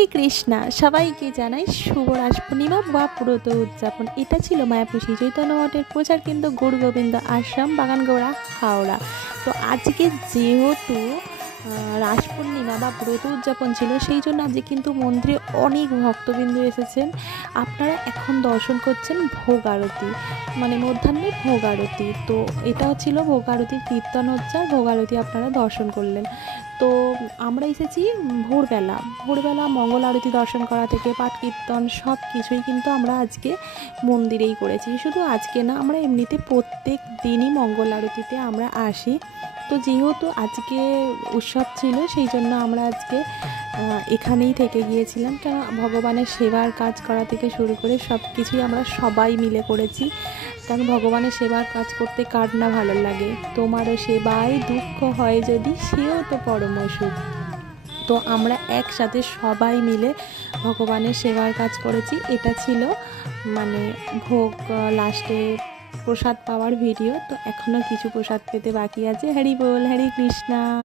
শ্রী কৃষ্ণা। সবাইকে জানাই শুভ রাস পূর্ণিমা বা পুরত উদযাপন। এটা ছিল মায়াপুর শ্রী চৈতন্য মঠের প্রচার কেন্দ্র, গৌর গোবিন্দ আশ্রম, বাগানগোড়া, হাওড়া। তো আজকে যেহেতু রাস পূর্ণিমা বা ব্রত উদযাপন ছিল, সেই জন্য আজকে কিন্তু মন্দিরে অনেক ভক্তবিন্দু এসেছেন। আপনারা এখন দর্শন করছেন ভোগ আরতি মানে মধ্যাহ্নে ভোগ আরতি। তো এটাও ছিল ভোগ আরতির কীর্তন হচ্ছে আর ভোগ আরতি আপনারা দর্শন করলেন। তো আমরা এসেছি ভোরবেলা ভোরবেলা মঙ্গল আরতি দর্শন করা থেকে, পাঠ কীর্তন সব কিছুই কিন্তু আমরা আজকে মন্দিরেই করেছি। শুধু আজকে না, আমরা এমনিতে প্রত্যেক দিনই মঙ্গল আরতিতে আমরা আসি। তো যেহেতু আজকে উৎসব ছিল, সেই জন্য আমরা আজকে এখানেই থেকে গিয়েছিলাম। কেন, ভগবানের সেবার কাজ করা থেকে শুরু করে সব কিছুই আমরা সবাই মিলে করেছি। কারণ ভগবানের সেবার কাজ করতে কার না ভালো লাগে? তোমারও সেবায় দুঃখ হয় যদি, সেও তো পরম সুখ তো আমরা একসাথে সবাই মিলে ভগবানের সেবার কাজ করেছি। এটা ছিল মানে ভোগ লাস্টে প্রসাদ পাওয়ার ভিডিও তো এখনও কিছু প্রসাদ পেতে বাকি আছে। হ্যারি বল হ্যারি কৃষ্ণা।